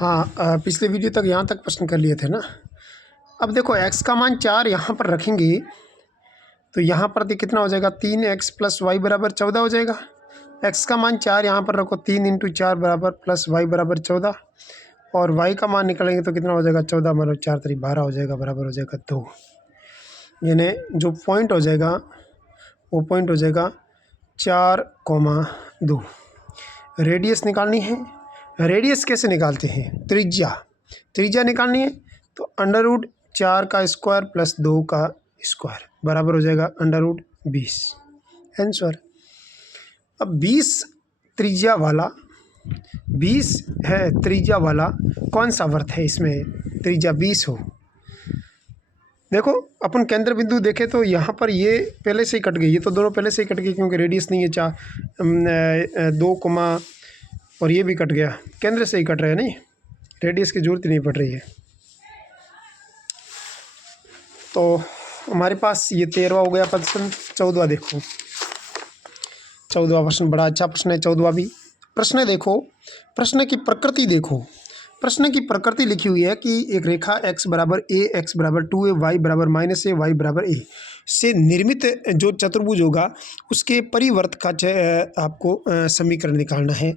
हाँ, पिछले वीडियो तक यहाँ तक प्रश्न कर लिए थे ना। अब देखो x का मान 4 यहाँ पर रखेंगे तो यहाँ पर कितना हो जाएगा, 3x प्लस वाई बराबर 14 हो जाएगा। x का मान 4 यहाँ पर रखो, 3 इंटू 4 बराबर प्लस वाई बराबर 14, और y का मान निकालेंगे तो कितना हो जाएगा, 14 मतलब 4 3 12 हो जाएगा, बराबर हो जाएगा 2। यानी जो पॉइंट हो जाएगा वो पॉइंट हो जाएगा 4,2। रेडियस निकालनी है। रेडियस कैसे निकालते हैं, त्रिज्या निकालनी है तो अंडर रूट 4 का स्क्वायर प्लस 2 का स्क्वायर बराबर हो जाएगा अंडर रूट 20। आंसर। अब 20 त्रिज्या वाला 20 है त्रिज्या वाला कौन सा वर्त है, इसमें त्रिज्या 20 हो। देखो अपन केंद्र बिंदु देखें तो यहाँ पर ये पहले से ही कट गई, ये तो दोनों पहले से ही कट गई क्योंकि रेडियस नहीं है 2 कोमा, और ये भी कट गया, केंद्र से ही कट रहा है, नहीं रेडियस की जरूरत ही नहीं पड़ रही है। तो हमारे पास ये 13वां हो गया प्रश्न। 14वां देखो, 14वां प्रश्न बड़ा अच्छा प्रश्न है। 14वां भी प्रश्न देखो, प्रश्न की प्रकृति देखो। प्रश्न की प्रकृति लिखी हुई है कि एक रेखा x बराबर a, x बराबर 2a, y बराबर -a, y बराबर a से निर्मित जो चतुर्भुज होगा उसके परिवर्त का आपको समीकरण निकालना है।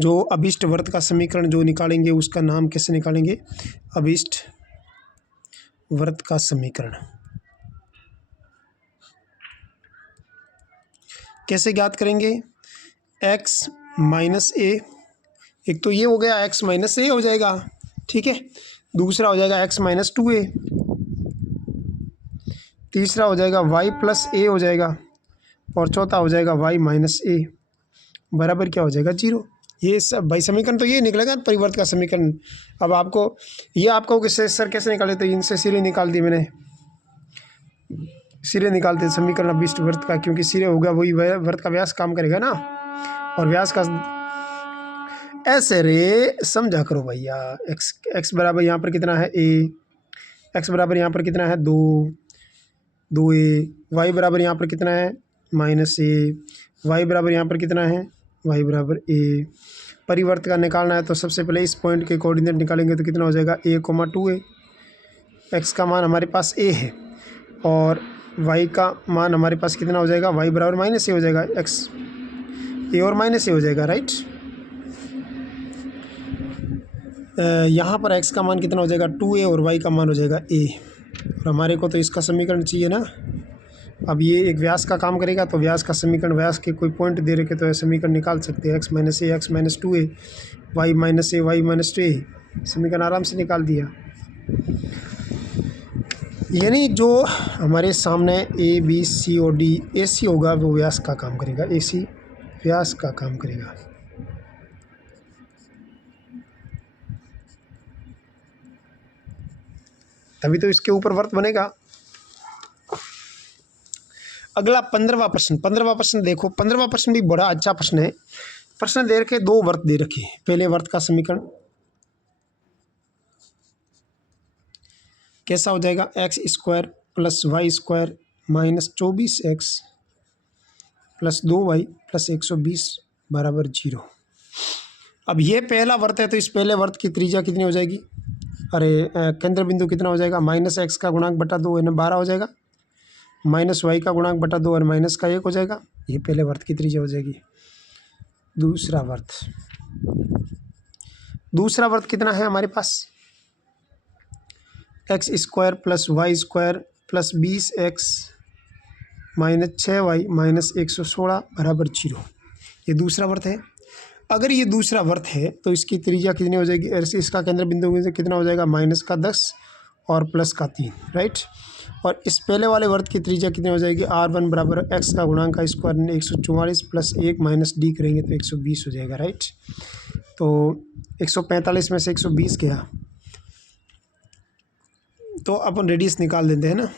जो अभिष्ट वर्त का समीकरण जो निकालेंगे उसका नाम कैसे निकालेंगे, अभिष्ट वर्त का समीकरण कैसे ज्ञात करेंगे। x माइनस a, एक तो ये हो गया x माइनस a हो जाएगा, ठीक है। दूसरा हो जाएगा x माइनस 2a, तीसरा हो जाएगा y प्लस a हो जाएगा, और चौथा हो जाएगा y माइनस a बराबर क्या हो जाएगा 0। ये सब भाई समीकरण तो ये निकलेगा परिवर्त का समीकरण। अब आपको ये आपको किससे सर कैसे निकाले, तो इनसे सिरे निकाल दिए मैंने, सिरे निकालते समीकरण अभिष्ट वर्त का, क्योंकि सिरे होगा वही वर्त का व्यास काम करेगा ना, और व्यास का ऐसे रे समझा करो भैया। x बराबर यहाँ पर कितना है a, x बराबर यहाँ पर कितना है 2a, y बराबर यहाँ पर कितना है -a, y बराबर यहाँ पर कितना है y बराबर a। परिवर्त का निकालना है तो सबसे पहले इस पॉइंट के कोऑर्डिनेट निकालेंगे तो कितना हो जाएगा a, 2a। x का मान हमारे पास a है और y का मान हमारे पास कितना हो जाएगा, y बराबर -a हो जाएगा, x a और -a हो जाएगा, राइट। यहाँ पर x का मान कितना हो जाएगा 2a और y का मान हो जाएगा a, और हमारे को तो इसका समीकरण चाहिए ना। अब ये एक व्यास का काम करेगा तो व्यास का समीकरण, व्यास के कोई पॉइंट दे रखे तो समीकरण निकाल सकते हैं, x minus a, x minus 2a, y minus a, y minus 2a, समीकरण आराम से निकाल दिया। यानी जो हमारे सामने a, b, c और d, AC होगा वो व्यास का काम करेगा, AC व्यास का काम करेगा। तभी तो इसके ऊपर वर्त बनेगा। अगला 15वां प्रश्न। 15वां प्रश्न देखो, 15वां प्रश्न भी बड़ा अच्छा प्रश्न है। प्रश्न दे रखे, दो वर्त दे रखे हैं। पहले वर्त का समीकरण कैसा हो जाएगा, x square plus Y square minus 24x plus 2y plus 120 बराबर 0। अब ये पहला वर्त है तो इस पहले वर्त की त्रिज्या कितनी हो जाएगी, अरे केंद्र बिंदु कितना हो जाएगा, -x का गुणांक बटा 2 यानी 12 हो जाएगा, -y का गुणांक बटा 2 और माइनस का 1 हो जाएगा। ये पहले वर्त की त्रिज्या हो जाएगी। दूसरा वर्त कितना है हमारे पास, x square plus Y square plus 20x minus 6y minus 116 बराबर 0। ये दूसरा वर्त है। अगर ये दूसरा वर्त है तो इसकी त्रिज्या कितनी हो जाएगी, इसका केंद्र बिंदु कितना हो जाएगा, -10 और +3, राइट। और इस पहले वाले वर्त की त्रिज्या कितनी हो जाएगी, r1 बराबर x का गुणांक का स्क्वायर 144 प्लस 1 माइनस d करेंगे तो 120 हो जाएगा, राइट। तो 145 में से 120 गया तो अपन रेडियस निकाल देते हैं ना।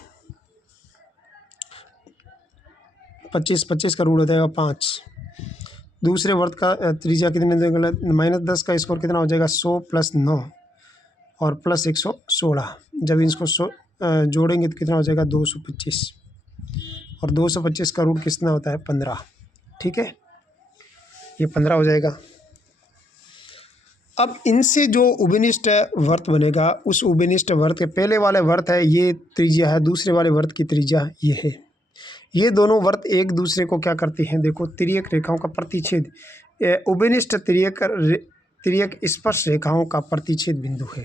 25 का रूट हो जाएगा 5। दूसरे वर्त का त्रिज्या कितने देगा, -10 का स्क्वायर कितना हो जाएगा 100 प्लस 9 और प्लस 116। जब इसको जोड़ेंगे तो कितना हो जाएगा 225, और 225 का रूट कितना होता है 15, ठीक है। ये 15 हो जाएगा। अब इनसे जो उभयनिष्ठ वृत्त बनेगा, उस उभयनिष्ठ वृत्त के पहले वाले वृत्त है ये त्रिज्या है, दूसरे वाले वृत्त की त्रिज्या ये है। ये दोनों वृत्त एक दूसरे को क्या करते हैं, देखो तिर्यक रेखाओं का प्रतिच्छेद, उभयनिष्ठ तिर्यक स्पर्श रेखाओं का प्रतिच्छेद बिंदु है।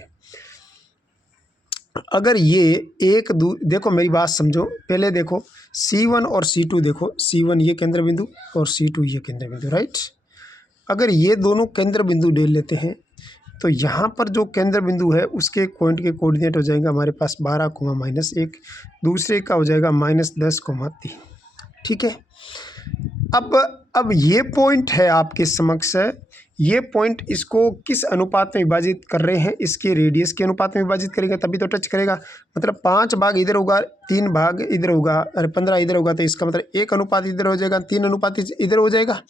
अगर ये देखो मेरी बात समझो, पहले देखो C1 और C2, देखो C1 ये केंद्र बिंदु और C2 ये केंद्र बिंदु, राइट। अगर ये दोनों केंद्र बिंदु ले लेते हैं तो यहाँ पर जो केंद्र बिंदु है उसके पॉइंट के कोऑर्डिनेट हो जाएगा हमारे पास 12, -1, दूसरे का हो जाएगा -10, 3। ठीक है। अब ये पॉइंट है आपके समक्ष, ये पॉइंट इसको किस अनुपात में विभाजित कर रहे हैं, इसके रेडियस के अनुपात में विभाजित करेगा तभी तो टच करेगा। मतलब 5 भाग इधर होगा, 3 भाग इधर होगा, और 15 इधर होगा, तो इसका मतलब 1 अनुपात इधर हो जाएगा, 3 अनुपात इधर हो जाएगा।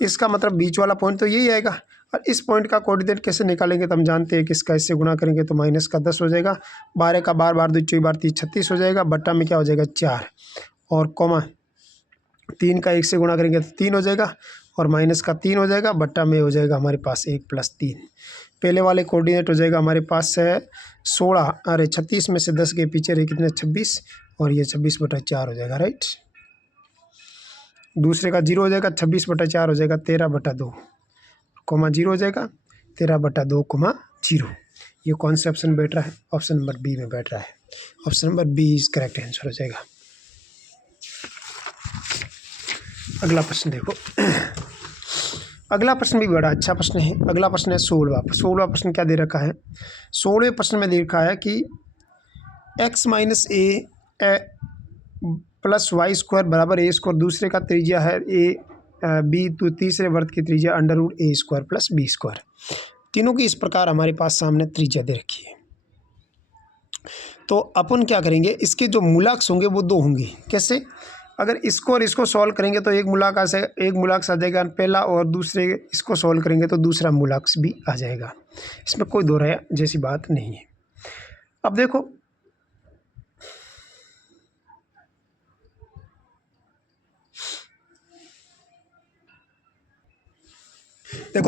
इसका मतलब बीच वाला पॉइंट तो यही आएगा। और इस पॉइंट का कोऑर्डिनेट कैसे निकालेंगे तो हम जानते हैं कि इसका इससे गुणा करेंगे तो -10 हो जाएगा, 12 का 12, 12 2 24, 12 3 36 हो जाएगा, बट्टा में क्या हो जाएगा 4, और कॉमा 3 का 1 से गुणा करेंगे तो 3 हो जाएगा, और माइनस का 3 हो जाएगा, बट्टा में हो जाएगा हमारे पास 1 + 3। पहले वाले कोऑर्डिनेट हो जाएगा हमारे पास है 16, अरे 36 में से 10 के पीछे रहे कितने 26, और ये 26/4 हो जाएगा, राइट। दूसरे का 0 हो जाएगा, 26/4 हो जाएगा 13/2, कॉमा 0 हो जाएगा 13/2, 0। ये कौन से ऑप्शन बैठ रहा है, ऑप्शन नंबर बी में बैठ रहा है। Option number B is correct answer हो जाएगा। अगला प्रश्न देखो, अगला प्रश्न भी बड़ा अच्छा प्रश्न है। अगला प्रश्न है 16वां प्रश्न क्या दे रखा है, 16वें प्रश्न में दे रखा है कि x - a + y² बराबर a², दूसरे का त्रिज्या है b, तो तीसरे वर्ग की त्रिज्या √a² + b²। तीनों की इस प्रकार हमारे पास सामने त्रिज्या दे रखी है। तो अपन क्या करेंगे, इसके जो मूलाक्ष होंगे वो 2 होंगे। कैसे, अगर इसको और इसको सॉल्व करेंगे तो एक मूलाक्ष आ जाएगा पहला, और दूसरे इसको सॉल्व करेंगे तो दूसरा मूलाक्ष भी आ जाएगा। इसमें कोई दो राय जैसी बात नहीं है। अब देखो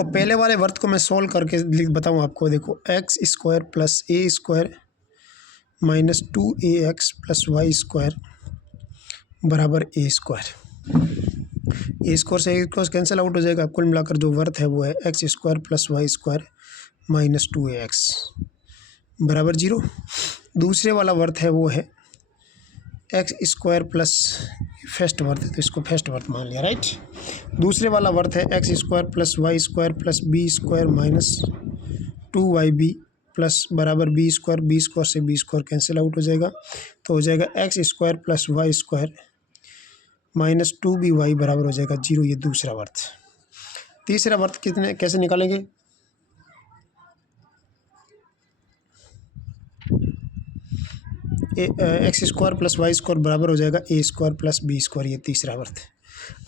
पहले वाले वर्त को मैं सॉल्व करके बताऊं आपको। देखो x² + a² - 2ax + y² बराबर a²। a² से a² कैंसिल आउट हो जाएगा, कुल मिलाकर जो वर्त है वो है x² + y² - 2ax बराबर 0। दूसरे वाला वर्त है वो है x² प्लस फर्स्ट वर्त है तो इसको फर्स्ट वर्त मान लिया, राइट। दूसरे वाला वर्त है x² + y² + b² - 2yb plus बराबर b² से b² कैंसिल आउट हो जाएगा, तो हो जाएगा x² + y² - 2by बराबर हो जाएगा 0। ये दूसरा वर्त। तीसरा वर्त कैसे निकालेंगे, x² + y² बराबर हो जाएगा a² + b²। ये तीसरा वर्त।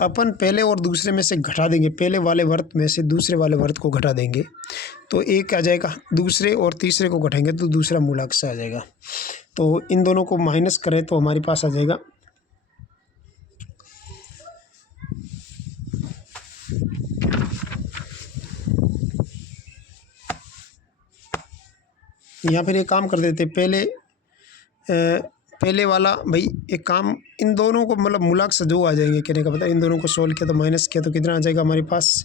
अपन पहले और दूसरे में से घटा देंगे, पहले वाले वर्त में से दूसरे वाले वर्त को घटा देंगे तो एक आ जाएगा, दूसरे और तीसरे को घटाएंगे तो दूसरा मूलाक्ष आ जाएगा। तो इन दोनों को माइनस करें तो हमारे पास आ जाएगा या फिर एक काम कर देते, पहले वाला भाई एक काम, इन दोनों को मतलब मूलाक्ष जो आ जाएंगे कहने का पता, इन दोनों को सोल्व किया तो माइनस किया तो कितना आ जाएगा हमारे पास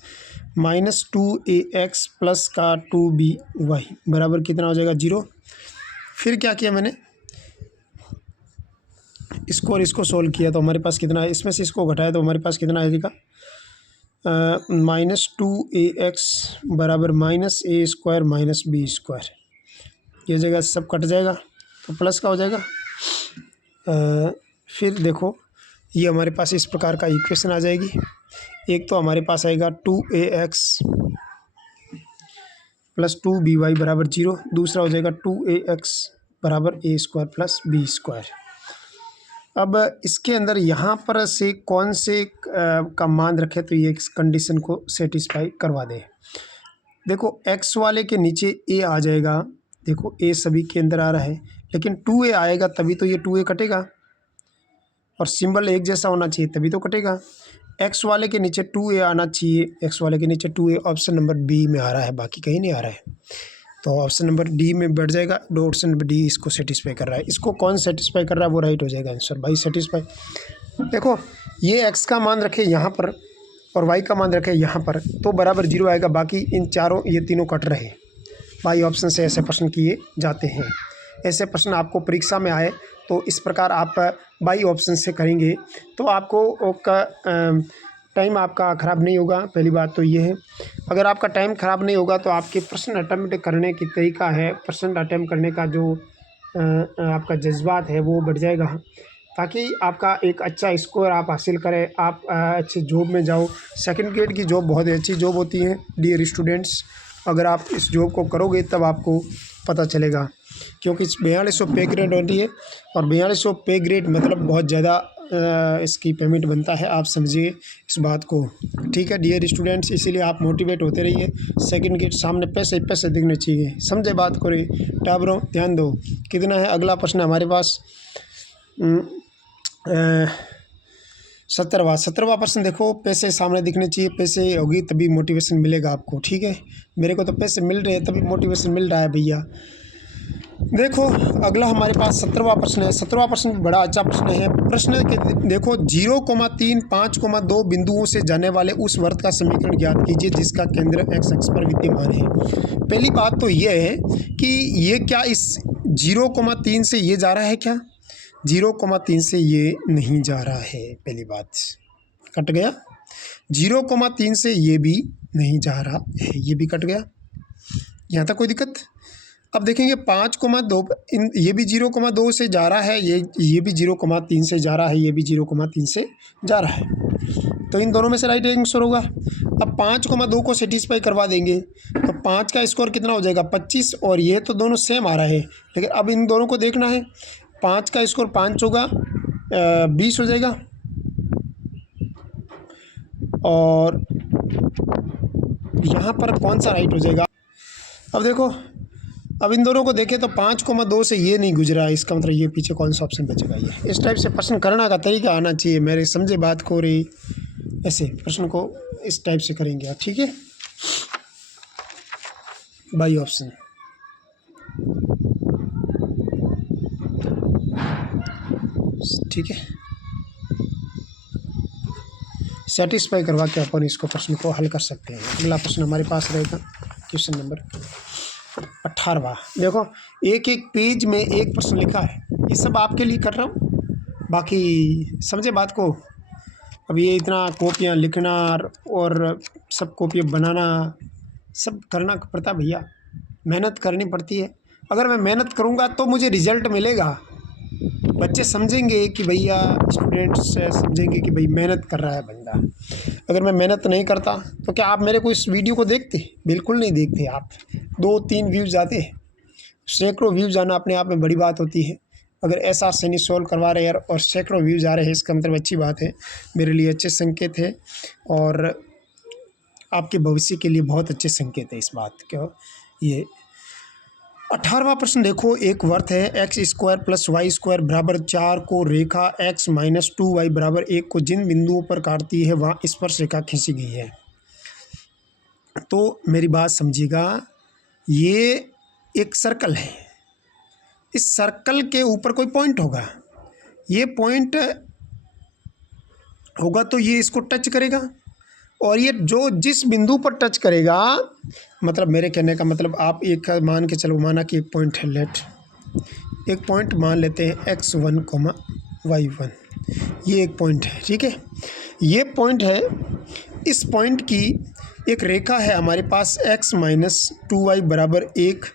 -2ax प्लस का 2by बराबर कितना हो जाएगा 0। फिर क्या किया मैंने, इसको और इसको सोल्व किया तो हमारे पास कितना है, इसमें से इसको घटाया तो हमारे पास कितना आएगा -2ax बराबर -a² - b²। ये जगह सब कट जाएगा तो प्लस का हो जाएगा। फिर देखो ये हमारे पास इस प्रकार का इक्वेशन आ जाएगी। एक तो हमारे पास आएगा 2ax + 2by बराबर 0, दूसरा हो जाएगा 2ax बराबर a² + b²। अब इसके अंदर यहाँ पर से कौन से का मान रखे तो ये इस कंडीशन को सेटिस्फाई करवा दे। देखो x वाले के नीचे a आ जाएगा, देखो a सभी के अंदर आ रहा है, लेकिन 2a आएगा तभी तो ये 2a कटेगा, और सिंबल एक जैसा होना चाहिए तभी तो कटेगा। एक्स वाले के नीचे 2a आना चाहिए, एक्स वाले के नीचे 2a ऑप्शन नंबर बी में आ रहा है, बाकी कहीं नहीं आ रहा है। तो ऑप्शन नंबर डी में बैठ जाएगा, ऑप्शन नंबर डी इसको सेटिस्फाई कर रहा है। इसको कौन सेटिस्फाई कर रहा है वो राइट हो जाएगा आंसर भाई, सेटिस्फाई। देखो ये एक्स का मान रखे यहाँ पर और वाई का मान रखे यहाँ पर, तो बराबर 0 आएगा, बाकी इन चारों ये तीनों कट रहे। बाई ऑप्शन से ऐसे प्रश्न किए जाते हैं। ऐसे प्रश्न आपको परीक्षा में आए तो इस प्रकार आप बाई ऑप्शन से करेंगे तो आपको टाइम आपका ख़राब नहीं होगा। पहली बात तो ये है, अगर आपका टाइम ख़राब नहीं होगा तो आपके प्रश्न अटेम्प्ट करने की तरीका है, प्रश्न अटेम्प्ट करने का जो आपका जज्बात है वो बढ़ जाएगा, ताकि आपका एक अच्छा स्कोर आप हासिल करें, आप अच्छे जॉब में जाओ। सेकंड ग्रेड की जॉब बहुत ही अच्छी जॉब होती है डियर स्टूडेंट्स, अगर आप इस जॉब को करोगे तब आपको पता चलेगा, क्योंकि 4200 पे ग्रेड होती है और 4200 पे ग्रेड मतलब बहुत ज़्यादा इसकी पेमेंट बनता है, आप समझिए इस बात को, ठीक है डियर स्टूडेंट्स। इसीलिए आप मोटिवेट होते रहिए, सेकंड गेट सामने पैसे पैसे दिखने चाहिए, समझे बात को रे टाबरों, ध्यान दो। कितना है अगला प्रश्न हमारे पास 17वां प्रश्न देखो, पैसे सामने दिखने चाहिए, पैसे होगी तभी मोटिवेशन मिलेगा आपको, ठीक है। मेरे को तो पैसे मिल रहे हैं तभी मोटिवेशन मिल रहा है भैया। देखो अगला हमारे पास 17वां प्रश्न है। 17वां प्रश्न बड़ा अच्छा प्रश्न है। प्रश्न के देखो 0,3 5,2 बिंदुओं से जाने वाले उस वृत्त का समीकरण ज्ञात कीजिए जिसका केंद्र x अक्ष पर विद्यमान है। पहली बात तो ये है कि ये क्या इस 0,3 से ये जा रहा है क्या? 0,3 से ये नहीं जा रहा है, पहली बात कट गया। 0,3 से ये भी नहीं जा रहा है, ये भी कट गया। यहाँ तक कोई दिक्कत? अब देखेंगे 5,2 ये भी 0,2 से जा रहा है, ये भी 0,3 से जा रहा है, ये भी 0,3 से जा रहा है, तो इन दोनों में से राइट आंसर होगा। अब 5,2 को सेटिस्फाई करवा देंगे तो 5 का स्कोर कितना हो जाएगा 25, और ये तो दोनों सेम आ रहा है, लेकिन अब इन दोनों को देखना है। 5 का स्कोर 5 होगा 20 हो जाएगा, और यहाँ पर कौन सा राइट हो जाएगा। अब देखो अब इन दोनों को देखें तो 5,2 से ये नहीं गुजरा है, इसका मतलब ये पीछे कौन सा ऑप्शन बचेगा। ये इस टाइप से प्रश्न करना का तरीका आना चाहिए, मेरे समझे बात को रही, ऐसे प्रश्न को इस टाइप से करेंगे आप, ठीक है। बाई ऑप्शन ठीक है, सेटिस्फाई करवा के अपन इसको प्रश्न को हल कर सकते हैं। अगला प्रश्न हमारे पास रहेगा क्वेश्चन नंबर 18वां। देखो एक एक पेज में एक प्रश्न लिखा है, ये सब आपके लिए कर रहा हूँ, बाकी समझे बात को। अब ये इतना कॉपियाँ लिखना और सब कॉपियाँ बनाना सब करना पड़ता भैया, मेहनत करनी पड़ती है। अगर मैं मेहनत करूँगा तो मुझे रिजल्ट मिलेगा, बच्चे समझेंगे कि भैया, स्टूडेंट्स समझेंगे कि भाई मेहनत कर रहा है बंदा। अगर मैं मेहनत नहीं करता तो क्या आप मेरे को इस वीडियो को देखते? बिल्कुल नहीं देखते। आप 2-3 व्यूज़ आते हैं, सैकड़ों व्यूज़ आना अपने आप में बड़ी बात होती है। अगर ऐसा सैनी सॉल्व करवा रहे हैं और सैकड़ों व्यूज़ आ रहे हैं, इसका मतलब अच्छी बात है, मेरे लिए अच्छे संकेत है और आपके भविष्य के लिए बहुत अच्छे संकेत है इस बात का। ये 18वां प्रश्न देखो, एक वृत्त है x² + y² बराबर 4 को रेखा x - 2y बराबर 1 को जिन बिंदुओं पर काटती है वहाँ स्पर्श रेखा खींची गई है। तो मेरी बात समझिएगा, ये एक सर्कल है, इस सर्कल के ऊपर कोई पॉइंट होगा, ये पॉइंट होगा तो ये इसको टच करेगा, और ये जो जिस बिंदु पर टच करेगा, मतलब मेरे कहने का मतलब आप एक मान के चलो, माना कि एक पॉइंट है, एक पॉइंट मान लेते हैं x1, y1, ये एक पॉइंट है, ठीक है। ये पॉइंट है, इस पॉइंट की एक रेखा है हमारे पास x - 2y बराबर 1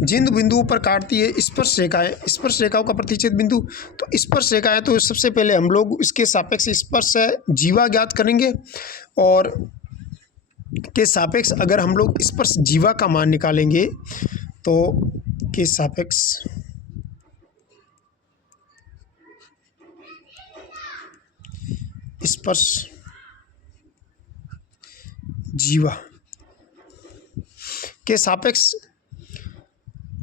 जिन बिंदुओं पर काटती है स्पर्श रेखाएं, स्पर्श रेखाओं का प्रतिच्छेद बिंदु। तो स्पर्श रेखाएं, तो सबसे पहले हम लोग इसके सापेक्ष स्पर्श जीवा ज्ञात करेंगे, और के सापेक्ष अगर हम लोग स्पर्श जीवा का मान निकालेंगे तो के सापेक्ष स्पर्श जीवा के सापेक्ष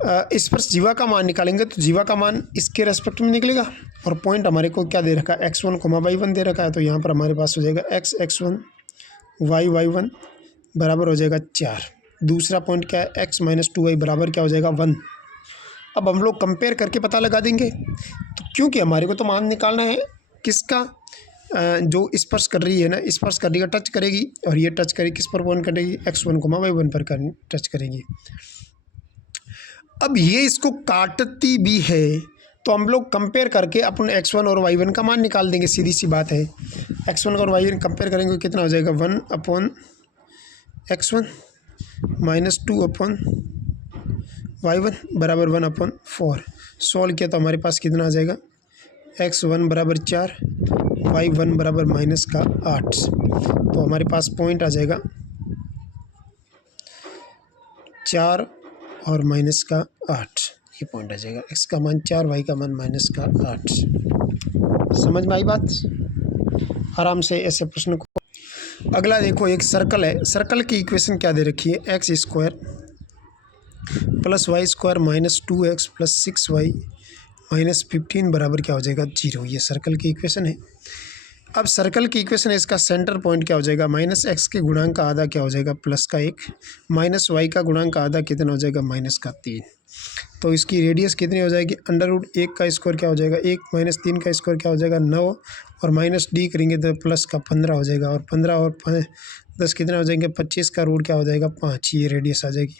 स्पर्श जीवा का मान निकालेंगे तो जीवा का मान इसके रेस्पेक्ट में निकलेगा और पॉइंट हमारे को क्या दे रखा है x1 y1 दे रखा है। तो यहाँ पर हमारे पास हो जाएगा x1 y1 बराबर हो जाएगा 4। दूसरा पॉइंट क्या है x-2y बराबर क्या हो जाएगा 1। अब हम लोग कंपेयर करके पता लगा देंगे तो क्योंकि हमारे को तो मान निकालना है किसका, जो स्पर्श कर रही है ना, स्पर्श करेगा टच करेगी और ये टच करेगी किस पर पॉइंट करेगी x1 y1 पर टच करेगी। अब ये इसको काटती भी है तो हम लोग कंपेयर करके अपन x1 और y1 का मान निकाल देंगे, सीधी सी बात है। x1 और y1 कंपेयर करेंगे कितना हो जाएगा 1/x1 -2/y1 बराबर 1/4। सॉल्व किया तो हमारे पास कितना आ जाएगा x1 बराबर 4 y1 बराबर -8। तो हमारे पास पॉइंट आ जाएगा 4 और -8। ये पॉइंट आ जाएगा, x का मान 4 y का मान -8। समझ में आई बात? आराम से ऐसे प्रश्न को। अगला देखो, एक सर्कल है, सर्कल की इक्वेशन क्या दे रखी है x² + y² -2x + 6y -15 बराबर क्या हो जाएगा 0। ये सर्कल की इक्वेशन है। अब सर्कल की इक्वेशन है, इसका सेंटर पॉइंट क्या हो जाएगा -x के गुणांक का आधा क्या हो जाएगा +1 -y का गुणांक का आधा कितना हो जाएगा -3। तो इसकी रेडियस कितनी हो जाएगी √1 का स्क्वायर क्या हो जाएगा 1 -3 का स्क्वायर क्या हो जाएगा 9 और -d करेंगे तो प्लस का 15 हो जाएगा और 15 और 10 कितना हो जाएंगे 25 का रूट क्या हो जाएगा 5। ये रेडियस आ जाएगी।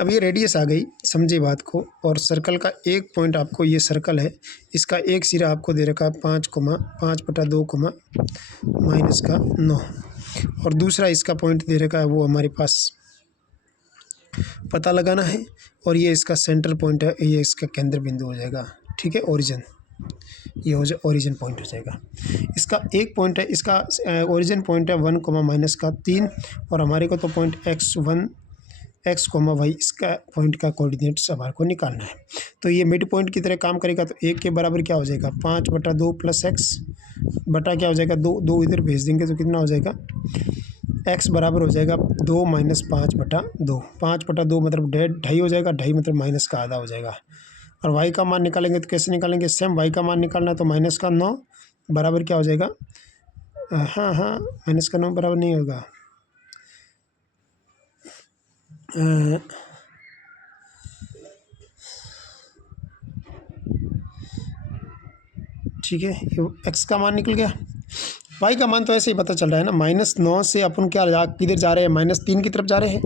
अब ये रेडियस आ गई, समझे बात को। और सर्कल का एक पॉइंट आपको, ये सर्कल है, इसका एक सिरा आपको दे रखा है 5,5/2 -9 और दूसरा इसका पॉइंट दे रखा है वो हमारे पास पता लगाना है। और ये इसका सेंटर पॉइंट है, ये इसका केंद्र बिंदु हो जाएगा, ठीक है, ओरिजिन। ये हो जाए ओरिजिन पॉइंट हो जाएगा। इसका एक पॉइंट है, इसका ओरिजिन पॉइंट है 1, -3 और हमारे को तो पॉइंट x1 x, y इसका पॉइंट का कोऑर्डिनेट्स हमारे को निकालना है। तो ये मिड पॉइंट की तरह काम करेगा। तो 1 के बराबर क्या हो जाएगा 5/2 + x बटा क्या हो जाएगा 2 इधर भेज देंगे तो कितना हो जाएगा x बराबर हो जाएगा 2 - 5/2। 5/2 मतलब 2.5 हो जाएगा, 2.5 मतलब माइनस का आधा हो जाएगा। और y का मान निकालेंगे तो कैसे निकालेंगे, सेम y का मान निकालना है तो -9 बराबर क्या हो जाएगा, -9 बराबर नहीं होगा, ठीक है। ये x का मान निकल गया। y का मान तो ऐसे ही पता चल रहा है ना, -9 से अपन क्या किधर जा रहे हैं -3 की तरफ जा रहे हैं।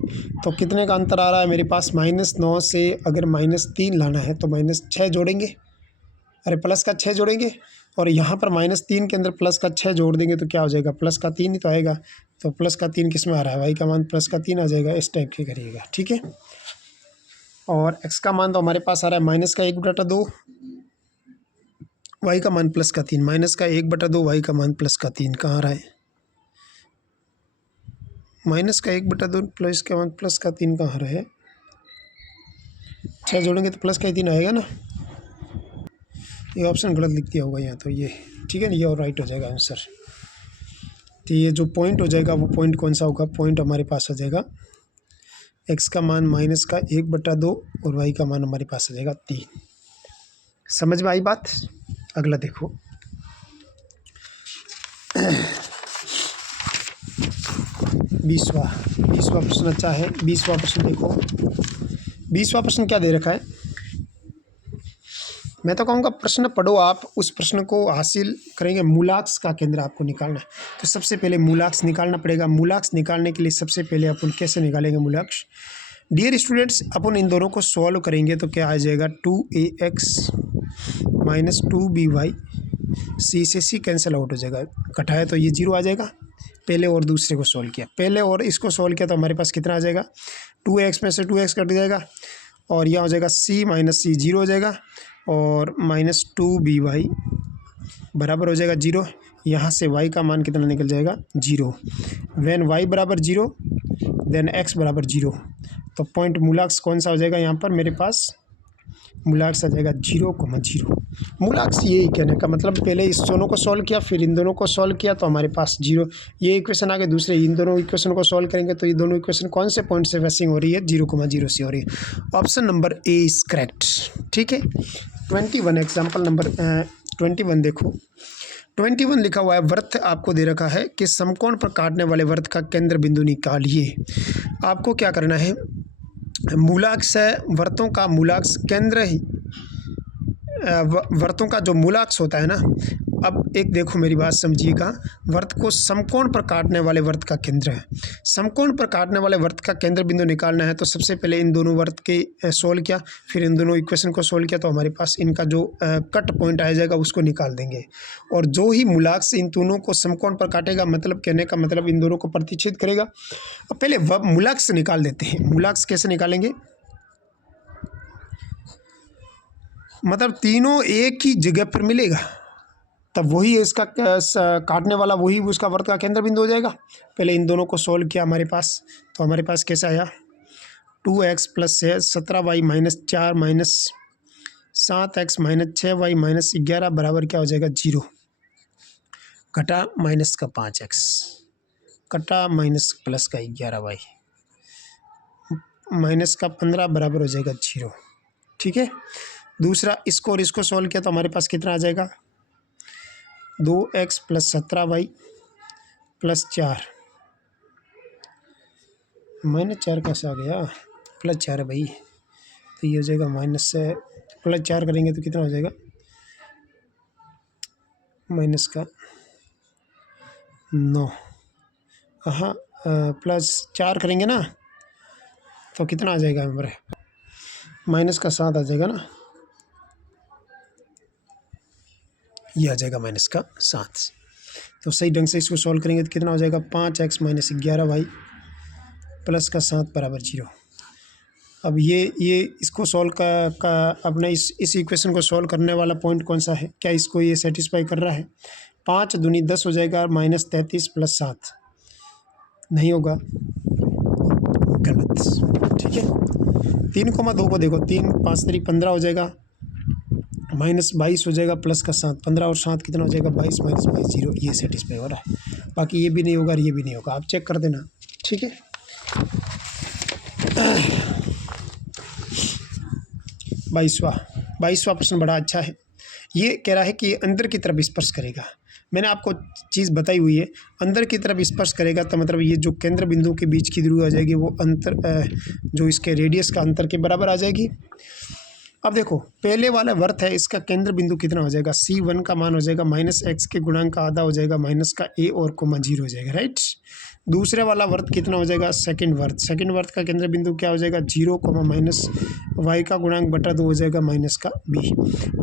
तो कितने का अंतर आ रहा है मेरे पास, -9 से अगर -3 लाना है तो -6 जोड़ेंगे, अरे प्लस का 6 जोड़ेंगे और यहाँ पर -3 के अंदर प्लस का 6 जोड़ देंगे तो क्या हो जाएगा प्लस का 3 ही तो आएगा। तो प्लस का 3 किस में आ रहा है, y का मान प्लस का 3 आ जाएगा। इस टाइप के करिएगा, ठीक है। और x का मान तो हमारे पास आ रहा है -1/2, y का मान +3, -1/2 y का मान +3 कहाँ आ रहा है, -1/2 प्लस का मान +3 कहाँ आ रहा है, 6 जोड़ेंगे तो प्लस का 3 आएगा ना। ये ऑप्शन गलत लिख दिया होगा यहाँ, तो ये ठीक है ना, ये और राइट हो जाएगा आंसर। तो ये जो पॉइंट हो जाएगा वो पॉइंट कौन सा होगा, पॉइंट हमारे पास आ जाएगा x का मान -1/2 और y का मान हमारे पास आ जाएगा 3। समझ में आई बात? अगला देखो, 20वां प्रश्न अच्छा है। 20वां प्रश्न देखो, 20वां प्रश्न क्या दे रखा है। मैं तो कहूँगा प्रश्न पढ़ो आप, उस प्रश्न को हासिल करेंगे। मूलाक्ष का केंद्र आपको निकालना है तो सबसे पहले मूलाक्ष निकालना पड़ेगा। मूलाक्ष निकालने के लिए सबसे पहले अपन कैसे निकालेंगे मूलाक्ष। डियर स्टूडेंट्स, अपन इन दोनों को सॉल्व करेंगे तो क्या आ जाएगा 2ax - 2by, c से c कैंसिल आउट हो जाएगा, घटाया तो ये 0 आ जाएगा। पहले और दूसरे को सॉल्व किया, पहले और इसको सॉल्व किया तो हमारे पास कितना आ जाएगा 2x में से 2x कट जाएगा और यह हो जाएगा c - c 0 हो जाएगा और -2by बराबर हो जाएगा 0। यहाँ से y का मान कितना निकल जाएगा 0। व्हेन y बराबर 0 देन x बराबर 0। तो पॉइंट मूलाक्ष कौन सा हो जाएगा यहाँ पर मेरे पास मूलाक्स आ जाएगा 0,0। मूलाक्स यही कहने का मतलब, पहले इस दोनों को सॉल्व किया फिर इन दोनों को सॉल्व किया तो हमारे पास 0, ये इक्वेशन आ गए। दूसरे इन दोनों इक्वेशन को सॉल्व करेंगे तो ये दोनों इक्वेशन कौन से पॉइंट से वैसिंग हो रही है, 0,0 से हो रही है। Option number A is correct. ठीक है। 21 एग्जाम्पल नंबर 21 देखो। 21 लिखा हुआ है, वृत्त आपको दे रखा है कि समकोण पर काटने वाले वृत्त का केंद्र बिंदु निकालिए। आपको क्या करना है, मूलाक्स है, वृत्तों का मूलाक्स केंद्र ही वृत्तों का जो मूलाक्स होता है ना। अब एक देखो मेरी बात समझिएगा, वृत्त को समकोण पर काटने वाले वृत्त का केंद्र है। समकोण पर काटने वाले वृत्त का केंद्र बिंदु निकालना है तो सबसे पहले इन दोनों वृत्त के सोल्व किया, फिर इन दोनों इक्वेशन को सोल्व किया तो हमारे पास इनका जो कट पॉइंट आ जाएगा उसको निकाल देंगे। और जो ही मूलाक्स इन दोनों को समकोण पर काटेगा, मतलब कहने का मतलब इन दोनों को प्रतिच्छेद करेगा। अब पहले मूलाक्स निकाल देते हैं। मूलाक्स कैसे निकालेंगे, मतलब तीनों एक ही जगह पर मिलेगा तब वही इसका काटने वाला वही उसका वृत्त का केंद्र बिंदु हो जाएगा। पहले इन दोनों को सॉल्व किया हमारे पास, तो हमारे पास कैसा आया, 2x plus 17y minus 4 minus 7x minus 6y minus 11 बराबर क्या हो जाएगा 0, घटा माइनस का 5x कटा माइनस प्लस का 11y माइनस का 15 बराबर हो जाएगा 0। ठीक है। दूसरा इसको और इसको सॉल्व किया तो हमारे पास कितना आ जाएगा, 2x plus 17y plus 4 minus 4 कैसे आ गया, प्लस 4 है भाई, तो ये हो जाएगा माइनस से प्लस 4 करेंगे तो कितना हो जाएगा, माइनस का 9, हाँ प्लस 4 करेंगे ना तो कितना आ जाएगा हमारे, माइनस का 7 आ जाएगा ना, ये आ जाएगा माइनस का 7। तो सही ढंग से इसको सॉल्व करेंगे तो कितना हो जाएगा, 5x माइनस 11y प्लस का 7 बराबर 0। अब ये इसको सॉल्व का अपने इस इक्वेशन को सॉल्व करने वाला पॉइंट कौन सा है, क्या इसको ये सेटिस्फाई कर रहा है। 5 दूनी 10 हो जाएगा, माइनस 33 प्लस 7 नहीं होगा, गलत। ठीक है। 3,2 को देखो, 3 5 3 15 हो जाएगा, माइनस 22 हो जाएगा प्लस का 7, 15 और 7 कितना हो जाएगा 22 माइनस 22 0, ये सेटिस्फाई हो रहा है। बाकी ये भी नहीं होगा और ये भी नहीं होगा, आप चेक कर देना। ठीक है। 22वां प्रश्न बड़ा अच्छा है। ये कह रहा है कि अंदर की तरफ स्पर्श करेगा। मैंने आपको चीज़ बताई हुई है, अंदर की तरफ स्पर्श करेगा तो मतलब ये जो केंद्र बिंदु के बीच की दूरी आ जाएगी वो अंतर जो इसके रेडियस का अंतर के बराबर आ जाएगी। अब देखो पहले वाला वृत्त है, इसका केंद्र बिंदु कितना हो जाएगा, C1 का मान हो जाएगा -x के गुणांक का आधा हो जाएगा माइनस का a और कोमा 0 हो जाएगा, राइट। दूसरे वाला वृत्त कितना हो जाएगा, सेकंड वृत्त का केंद्र बिंदु क्या हो जाएगा 0, माइनस y का गुणांक बटा 2 हो जाएगा माइनस का b।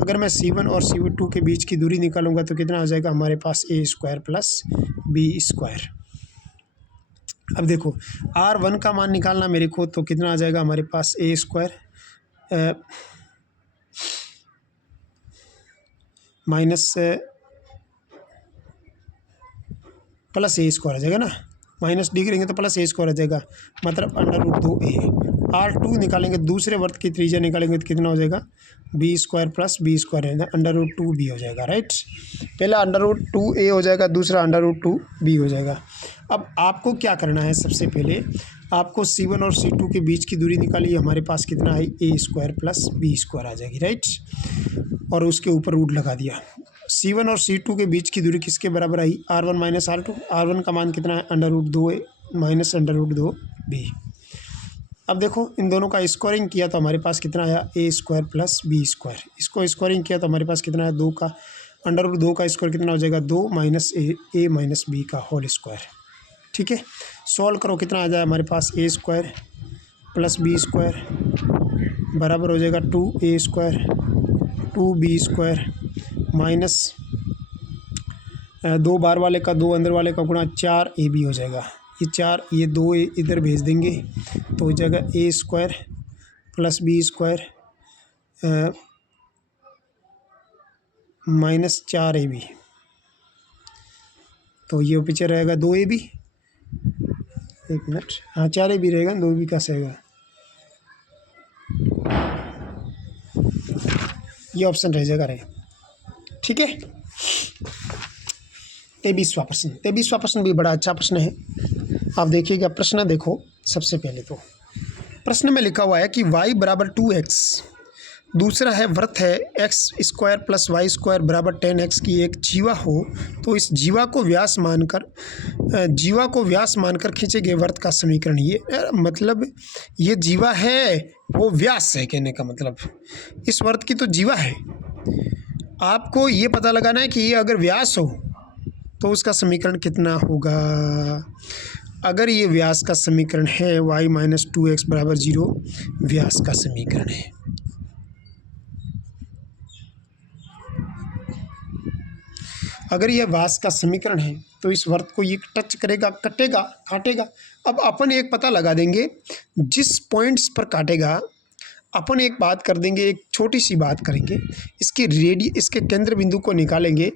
अगर मैं C1 और C2 के बीच की दूरी निकालूंगा तो कितना हो जाएगा हमारे पास a² प्लस b²। अब देखो R1 का मान निकालना मेरे को, तो कितना आ जाएगा हमारे पास a² माइनस प्लस a² आ जाएगा ना, माइनस डी करेंगे तो प्लस a² आ जाएगा, मतलब √2a। R2 निकालेंगे, दूसरे वृत्त की त्रिज्या निकालेंगे तो कितना हो जाएगा b² प्लस b² √2b हो जाएगा, राइट। पहला √2a हो जाएगा, दूसरा √2b हो जाएगा। अब आपको क्या करना है, सबसे पहले आपको C1 और C2 के बीच की दूरी निकालिए, हमारे पास कितना है a² प्लस b² आ जाएगी, राइट। और उसके ऊपर रूट लगा दिया। C1 और C2 के बीच की दूरी किसके बराबर आई, R1 माइनस R2। R1 का मान कितना है √2a माइनस √2b। अब देखो इन दोनों का स्क्वायरिंग किया तो हमारे पास कितना आया a² प्लस b²। इसको स्क्वायरिंग किया तो हमारे पास कितना है 2 का √2 का स्क्वायर कितना हो जाएगा 2 माइनस a माइनस b का होल स्क्वायर। ठीक है। सॉल्व करो कितना आ जाए हमारे पास a² प्लस b² बराबर हो जाएगा 2a² 2b² माइनस 2 बाहर वाले का 2 अंदर वाले का गुणा 4ab हो जाएगा। ये 4 ये 2 इधर भेज देंगे तो हो जाएगा a² plus b² minus 4ab, तो ये पीछे रहेगा 2ab, एक मिनट, हाँ 4ab रहेगा, 2ab कैसे आएगा, ये ऑप्शन रह जाएगा रहे। ठीक है, 23वां प्रश्न। 23वां प्रश्न भी बड़ा अच्छा प्रश्न है। आप देखिएगा, प्रश्न देखो। सबसे पहले तो प्रश्न में लिखा हुआ है कि y बराबर 2x, दूसरा है वृत्त है x square plus Y square बराबर 10x की एक जीवा हो, तो इस जीवा को व्यास मानकर खींचे गए वृत्त का समीकरण। ये मतलब ये जीवा है, वो व्यास है, कहने का मतलब इस वृत्त की तो जीवा है। आपको ये पता लगाना है कि ये अगर व्यास हो तो उसका समीकरण कितना होगा। अगर ये व्यास का समीकरण है y माइनस 2x बराबर 0, व्यास का समीकरण है। अगर यह व्यास का समीकरण है तो इस वृत्त को ये टच करेगा, कटेगा, काटेगा। अब अपन एक पता लगा देंगे, जिस पॉइंट्स पर काटेगा अपन एक बात कर देंगे, एक छोटी सी बात करेंगे, इसके केंद्र बिंदु को निकालेंगे।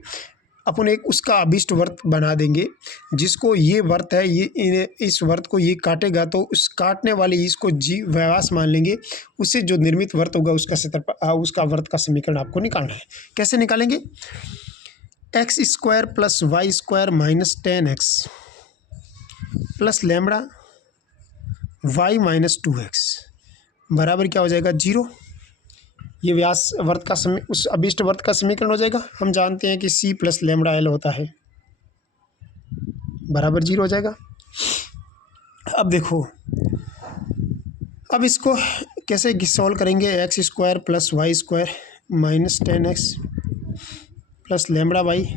अपन एक उसका अभिष्ट वृत्त बना देंगे, जिसको ये वृत्त है, ये इस वृत्त को ये काटेगा, तो उस काटने वाले इसको व्यास मान लेंगे। उससे जो निर्मित वृत्त होगा उसका वृत्त का समीकरण आपको निकालना है। कैसे निकालेंगे? X square plus Y square minus 10x plus lambda y minus 2x बराबर क्या हो जाएगा? 0। ये व्यास वृत्त का उस अभिष्ट वृत्त का समीकरण हो जाएगा। हम जानते हैं कि c प्लस लैम्बडा l होता है, बराबर 0 हो जाएगा। अब देखो, अब इसको कैसे सॉल्व करेंगे? X square plus Y square minus 10x plus lambda y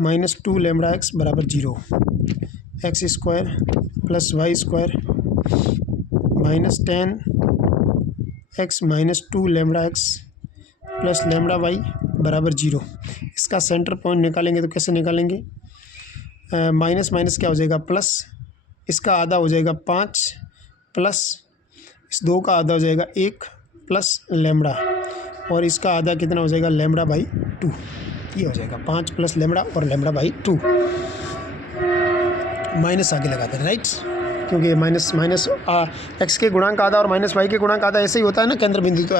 minus 2 lambda x बराबर 0। X square plus Y square minus 10x minus 2 lambda x plus lambda y बराबर 0। इसका सेंटर पॉइंट निकालेंगे तो कैसे निकालेंगे? माइनस माइनस क्या हो जाएगा? प्लस। इसका आधा हो जाएगा 5 प्लस इस 2 का आधा हो जाएगा 1 प्लस लैम्बडा, और इसका आधा कितना हो जाएगा? Lambda by 2। ये हो जाएगा 5 प्लस लैम्बडा और लैम्बडा बाई 2। माइनस आगे लगाते हैं, राइट, क्योंकि माइनस एक्स के गुणांक आधा और माइनस वाई के गुणांक आधा ऐसे ही होता है ना केंद्र बिंदु। तो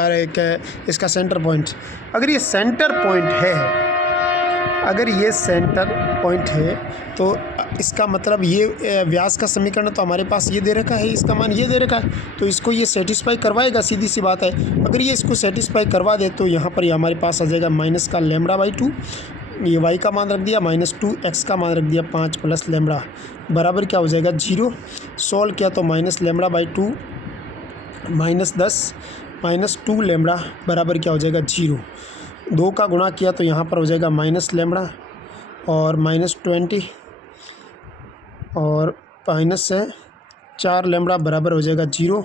इसका सेंटर पॉइंट, अगर ये सेंटर पॉइंट है तो इसका मतलब ये व्यास का समीकरण तो हमारे पास ये दे रखा है, इसका मान ये दे रखा है, तो इसको ये सेटिस्फाई करवाएगा, सीधी सी बात है। अगर ये इसको सेटिस्फाई करवा दे तो यहाँ पर ये हमारे पास आ जाएगा माइनस का लैम्बडा बाई 2, ये y का मान रख दिया माइनस 2, x का मान रख दिया 5 प्लस लैम्बडा बराबर क्या हो जाएगा? 0। सॉल्व किया तो minus lambda by 2 minus 10 minus 2 lambda बराबर क्या हो जाएगा? 0। 2 का गुणा किया तो यहाँ पर हो जाएगा माइनस लैम्बडा और माइनस 20 और माइनस से 4 लैम्बडा बराबर हो जाएगा 0,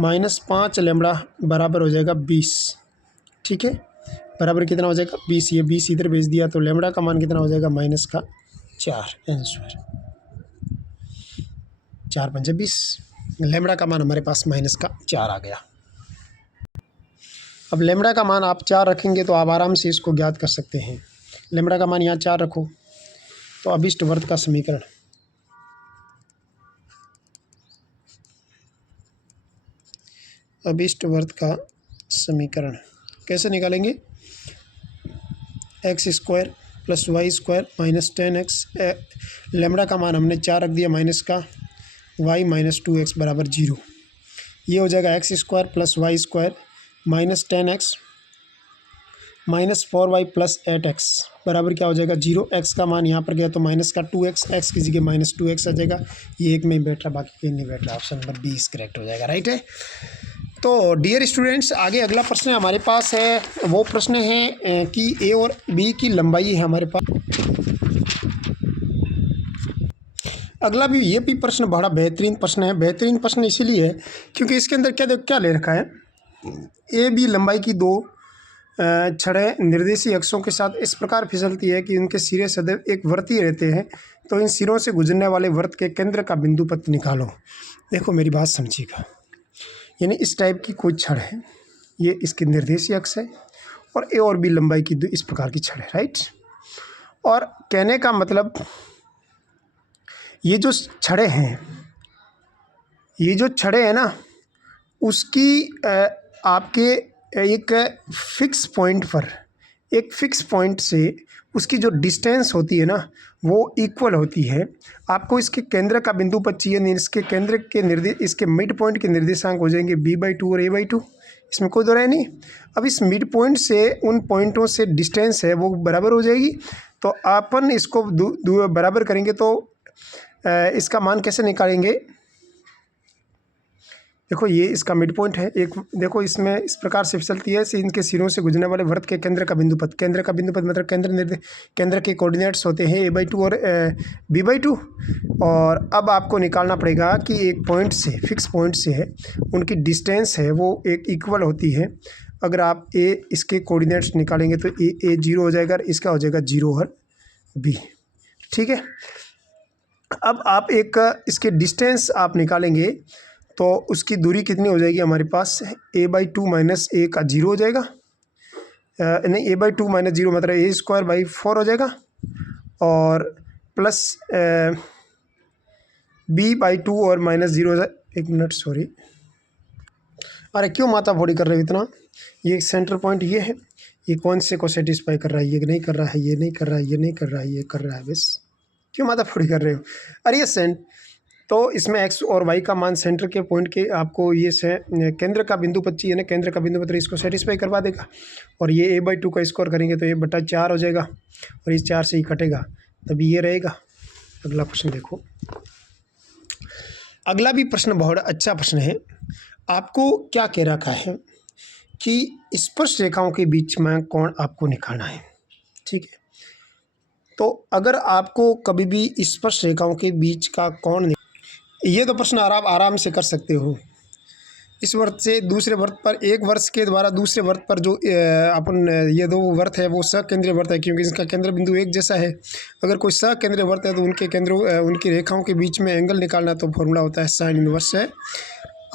माइनस 5 लैम्बडा बराबर हो जाएगा 20। ठीक है, बराबर कितना हो जाएगा? 20। ये 20 इधर भेज दिया तो लैम्बडा का मान कितना हो जाएगा? माइनस का 4। आंसर 4 पंजे 20। लैम्बडा का मान हमारे पास माइनस का 4 आ गया। अब लैम्बडा का मान आप 4 रखेंगे तो आप आराम से इसको ज्ञात कर सकते हैं। लैम्बडा का मान यहाँ 4 रखो तो अभिष्ट वृत्त का समीकरण, अभिष्ट वृत्त का समीकरण कैसे निकालेंगे? X square plus Y square minus 10x, lambda का मान हमने 4 रख दिया माइनस का, y माइनस 2x बराबर 0। ये हो जाएगा x square plus Y square minus 10x minus 4y plus 8x बराबर क्या हो जाएगा? 0। x का मान यहाँ पर गया तो माइनस का 2x, x की जगह माइनस 2x आ जाएगा। ये एक में ही बैठ रहा, बाकी कहीं नहीं बैठ रहा। ऑप्शन नंबर 20 करेक्ट हो जाएगा, राइट है। तो डियर स्टूडेंट्स, आगे अगला प्रश्न हमारे पास है, वो प्रश्न है कि ए और बी की लंबाई है हमारे पास। अगला भी ये भी प्रश्न बड़ा बेहतरीन प्रश्न है। बेहतरीन प्रश्न इसीलिए है क्योंकि इसके अंदर क्या ले रखा है? ए बी लंबाई की 2 छड़ें निर्देशीय अक्षों के साथ इस प्रकार फिसलती है कि उनके सिरे सदैव एक वृत्तीय रहते हैं, तो इन सिरों से गुजरने वाले वृत्त के केंद्र का बिंदु पथ निकालो। देखो मेरी बात समझिएगा, यानी इस टाइप की कोई छड़ है, ये इसके निर्देशीय अक्ष है और ए और बी लंबाई की 2 इस प्रकार की छड़ है, राइट। और कहने का मतलब ये जो छड़ें हैं ना, उसकी आपके एक फिक्स पॉइंट पर, एक फिक्स पॉइंट से उसकी जो डिस्टेंस होती है ना वो इक्वल होती है। आपको इसके केंद्र का बिंदु पद चाहिए, नहीं इसके केंद्र के निर्देश, इसके मिड पॉइंट के निर्देशांक हो जाएंगे b/2 और a/2, इसमें कोई दो राय नहीं। अब इस मिड पॉइंट से उन पॉइंटों से डिस्टेंस है वो बराबर हो जाएगी, तो अपन इसको बराबर करेंगे तो इसका मान कैसे निकालेंगे। देखो ये इसका मिड पॉइंट है, एक देखो इसमें इस प्रकार से फिसलती है, इनके सिरों से गुजरने वाले वृत्त के केंद्र का बिंदु पद, केंद्र का बिंदु पद मतलब केंद्र के कोऑर्डिनेट्स होते हैं a/2 और b/2। और अब आपको निकालना पड़ेगा कि एक पॉइंट से, फिक्स पॉइंट से है, उनकी डिस्टेंस है वो एक इक्वल होती है। अगर आप इसके कोऑर्डिनेट्स निकालेंगे तो a 0 हो जाएगा और इसका हो जाएगा 0 और b, ठीक है। अब आप एक इसके डिस्टेंस आप निकालेंगे तो उसकी दूरी कितनी हो जाएगी हमारे पास, a/2 माइनस a का 0 हो जाएगा, नहीं a/2 माइनस 0 मतलब a²/4 हो जाएगा, और प्लस b/2 और माइनस 0 हो जाएगा। एक मिनट सॉरी, अरे क्यों माथा फोड़ी कर रहे हो इतना। ये सेंटर पॉइंट ये है, ये कौन से को सेटिस्फाई कर रहा है, ये नहीं कर रहा है, ये नहीं कर रहा है, ये नहीं कर रहा है, ये कर रहा है, बस क्यों माथा फोड़ी कर रहे हो। अरे ये तो इसमें x और y का मान सेंटर के पॉइंट के आपको ये से केंद्र का बिंदु पद चाहिए ना, केंद्र का बिंदु पद इसको सेटिस्फाई करवा देगा। और ये a/2 का स्क्वायर करेंगे तो a/4 हो जाएगा और इस 4 से ही कटेगा, तभी ये रहेगा। अगला प्रश्न देखो, अगला भी प्रश्न बहुत अच्छा प्रश्न है। आपको क्या कह रखा है कि स्पर्श रेखाओं के बीच में कोण आपको निकालना है, ठीक है। तो अगर आपको कभी भी स्पर्श रेखाओं के बीच का कोण, ये तो प्रश्न आराम से कर सकते हो। इस वृत्त से दूसरे वृत्त पर, एक वृत्त के द्वारा दूसरे वृत्त पर जो अपन ये दो वृत्त है वो सकेंद्रीय वृत्त है, क्योंकि इसका केंद्र बिंदु एक जैसा है। अगर कोई सकेंद्रीय वृत्त है तो उनके केंद्रों, उनकी रेखाओं के बीच में एंगल निकालना, तो फॉर्मूला होता है साइन इनवर्स है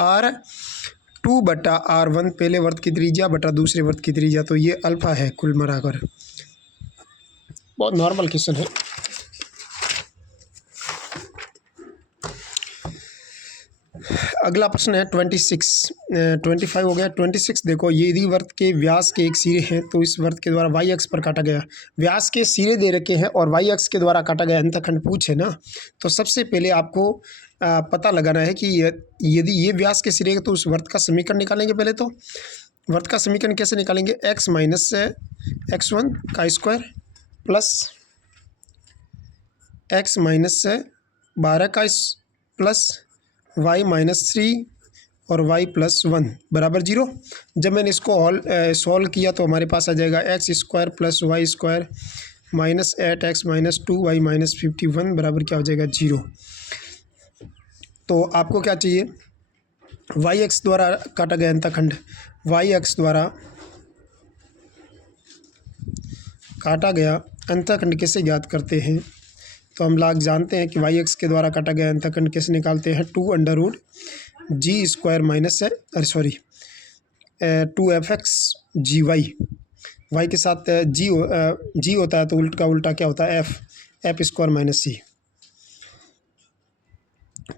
R2/R1, पहले वृत्त की त्रिज्या बटा दूसरे वृत्त की त्रिज्या, तो ये अल्फा है कुल मिलाकर। बहुत नॉर्मल क्वेश्चन है। अगला प्रश्न है 25 हो गया। 26 देखो, यदि वृत्त के व्यास के एक सिरे हैं तो इस वृत्त के द्वारा वाई अक्ष पर काटा गया, व्यास के सिरे दे रखे हैं और वाई अक्ष के द्वारा काटा गया अंतखंड पूछे ना, तो सबसे पहले आपको पता लगाना है कि यदि ये व्यास के सिरे है तो उस वृत्त का समीकरण निकालेंगे। पहले तो वृत्त का समीकरण कैसे निकालेंगे, x माइनस x1 का स्क्वायर प्लस x माइनस 12 का प्लस y माइनस 3 और y प्लस 1 बराबर 0। जब मैंने इसको सॉल्व किया तो हमारे पास आ जाएगा x² plus y² minus 8x minus 2y minus 51 बराबर क्या हो जाएगा 0। तो आपको क्या चाहिए, y अक्ष द्वारा काटा गया अंतखंड, y अक्ष द्वारा काटा गया अंतखंड कैसे ज्ञात करते हैं, तो हम लोग जानते हैं कि y अक्ष के द्वारा काटा गया अंतखंड कैसे निकालते हैं, 2√g² minus 2fx gy, y के साथ g होता है तो उल्टा क्या होता है f² माइनस c,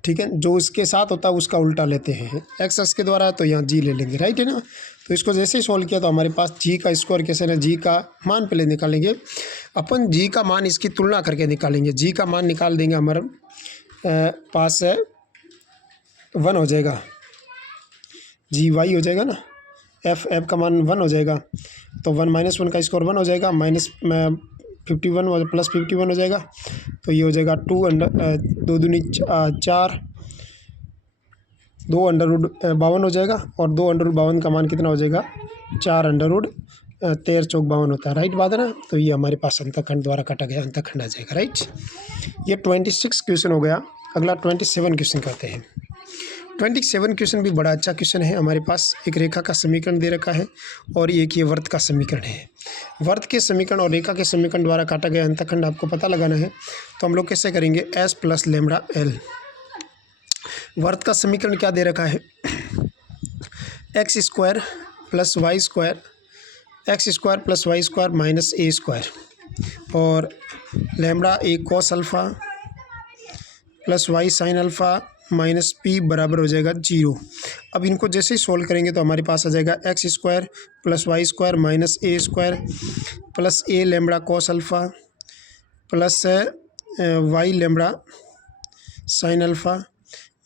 ठीक है। जो उसके साथ होता है उसका उल्टा लेते हैं, x अक्ष के द्वारा है तो यहाँ g ले लेंगे, राइट है ना। तो इसको जैसे ही सॉल्व किया तो हमारे पास g का स्क्वायर कैसे ना, g का मान पहले निकालेंगे अपन, g का मान इसकी तुलना करके निकालेंगे। g का मान निकाल देंगे, हमारे पास 1 हो जाएगा, gy हो जाएगा ना, f का मान 1 हो जाएगा, तो 1 माइनस 1 का स्क्वायर 1 हो जाएगा, माइनस 51 और प्लस 51 हो जाएगा, तो ये हो जाएगा 2 दूनी 4, 2√52 हो जाएगा, और 2√52 का मान कितना हो जाएगा 4√13 चौक 52 होता है, राइट बात है ना। तो ये हमारे पास अंतखंड द्वारा काटा गया अंतखंड आ जाएगा, राइट। ये 26 क्वेश्चन हो गया। अगला 27 क्वेश्चन करते हैं। 27 क्वेश्चन भी बड़ा अच्छा क्वेश्चन है। हमारे पास एक रेखा का समीकरण दे रखा है और एक ये वृत्त का समीकरण है। वृत्त के समीकरण और रेखा के समीकरण द्वारा काटा गया अंतखंड आपको पता लगाना है, तो हम लोग कैसे करेंगे, s प्लस लैम्बडा l। वृत्त का समीकरण क्या दे रखा है, x² plus y² x² plus y² minus a² और lambda a cos alpha plus y sign alpha minus P बराबर हो जाएगा 0। अब इनको जैसे ही सोल्व करेंगे तो हमारे पास आ जाएगा x square plus Y square minus A square plus A lambda cos alpha plus Y lambda sine alpha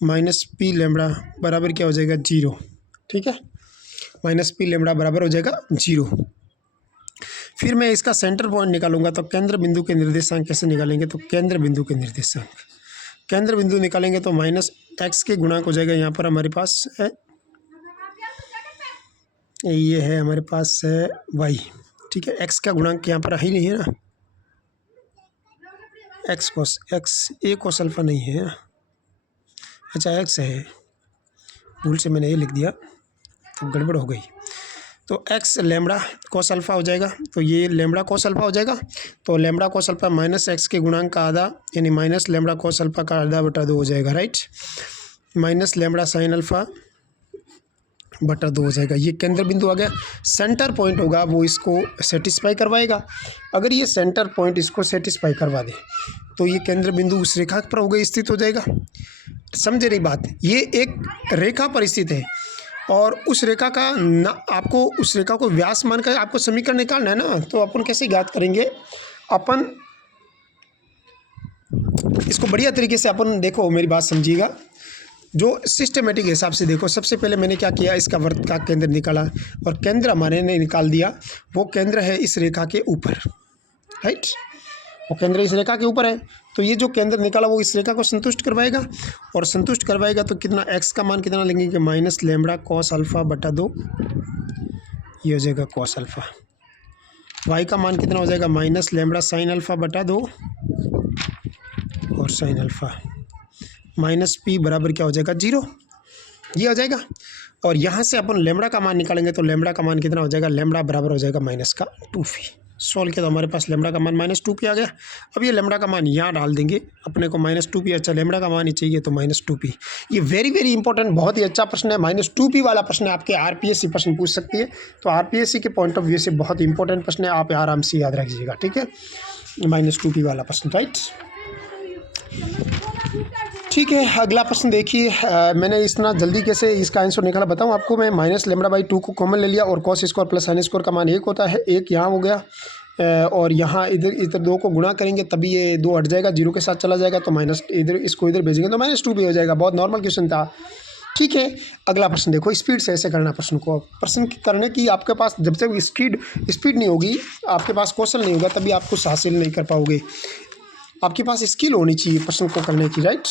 minus P lambda बराबर क्या हो जाएगा 0। ठीक है, माइनस पी लेमड़ा बराबर हो जाएगा 0। फिर मैं इसका सेंटर पॉइंट निकालूंगा तो केंद्र बिंदु के निर्देशांक कैसे निकालेंगे, तो केंद्र बिंदु के निर्देशांक, केंद्र बिंदु निकालेंगे तो माइनस एक्स के गुणांक हो जाएगा, यहाँ पर हमारे पास है ये है हमारे पास है वाई। ठीक है, एक्स का गुणांक यहाँ पर ही नहीं है ना, एक्स कोस एक्स ए कोस अल्फा नहीं है ना, अच्छा एक्स है, भूल से मैंने ये लिख दिया तो गड़बड़ हो गई। तो एक्स लेमड़ा कोस अल्फ़ा हो जाएगा, तो ये लेमड़ा कोस अल्फ़ा हो जाएगा। तो lambda cos alpha minus x के गुणांक का आधा यानी माइनस लेमड़ा कोस अल्फ़ा का आधा बटा 2 हो जाएगा, right. Minus lambda sine alpha बटा 2 हो जाएगा। ये केंद्र बिंदु आ गया। सेंटर पॉइंट होगा वो इसको सेटिस्फाई करवाएगा। अगर ये सेंटर पॉइंट इसको सेटिस्फाई करवा दे तो ये केंद्र बिंदु उस रेखा पर होगा स्थित हो जाएगा। समझे रही बात, ये एक रेखा पर स्थित है और उस रेखा का ना आपको उस रेखा को व्यास मानकर आपको समीकरण निकालना है ना, तो अपन कैसे ज्ञात करेंगे, अपन इसको बढ़िया तरीके से अपन देखो, मेरी बात समझिएगा, जो सिस्टमेटिक हिसाब से देखो। सबसे पहले मैंने क्या किया, इसका वृत्त का केंद्र निकाला और केंद्र हमारे ने निकाल दिया, वो केंद्र है इस रेखा के ऊपर, राइट, वो केंद्र इस रेखा के ऊपर है। तो ये जो केंद्र निकाला वो इस रेखा को संतुष्ट करवाएगा और संतुष्ट करवाएगा तो कितना, एक्स का मान कितना लेंगे कि माइनस लेमड़ा कॉस अल्फ़ा बटा 2, ये हो जाएगा कॉस अल्फ़ा। वाई का मान कितना हो जाएगा, माइनस लेमड़ा साइन अल्फ़ा बटा 2 और साइन अल्फ़ा माइनस पी बराबर क्या हो जाएगा 0, ये हो जाएगा। और यहाँ से अपन लेमड़ा का मान निकालेंगे तो लेमड़ा का मान कितना हो जाएगा, लेमड़ा बराबर हो जाएगा माइनस का 2p। सोल्व किया तो हमारे पास लेमड़ा का मान माइनस 2p आ गया। अब ये लेमड़ा का मान यहाँ डाल देंगे, अपने को माइनस 2p, अच्छा लेमड़ा का मान ही चाहिए तो माइनस 2p। ये वेरी वेरी इंपॉर्टेंट, बहुत ही अच्छा प्रश्न है। माइनस 2p वाला प्रश्न आपके आरपीएससी प्रश्न पूछ सकती है, तो आरपीएससी के पॉइंट ऑफ व्यू से बहुत इंपॉर्टेंट प्रश्न है, आप आराम से याद रखिएगा। ठीक है, माइनस 2p वाला प्रश्न, राइट। ठीक है, अगला प्रश्न देखिए। मैंने इतना जल्दी कैसे इसका आंसर निकाला बताऊं आपको मैं। माइनस लेमड़ा बाई 2 को कॉमन ले लिया और cos square plus sine square का मान 1 होता है, 1 यहाँ हो गया और यहाँ इधर 2 को गुणा करेंगे तभी ये 2 हट जाएगा, 0 के साथ चला जाएगा तो माइनस इधर इसको इधर भेजेंगे तो माइनस 2p हो जाएगा। बहुत नॉर्मल क्वेश्चन था। ठीक है, अगला प्रश्न देखो, स्पीड से ऐसे करना प्रश्न को। प्रश्न करने की आपके पास जब तक स्पीड नहीं होगी, आपके पास कौशल नहीं होगा, तभी आप कुछ हासिल नहीं कर पाओगे। आपके पास स्किल होनी चाहिए प्रश्न को करने की, राइट।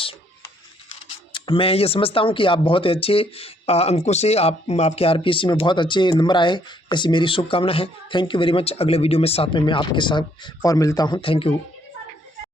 मैं ये समझता हूँ कि आप बहुत अच्छे अंकों से आपके आरपीएससी में बहुत अच्छे नंबर आए, ऐसी मेरी शुभकामना है। Thank you very much. अगले वीडियो में साथ में मैं आपके साथ और मिलता हूँ। Thank you.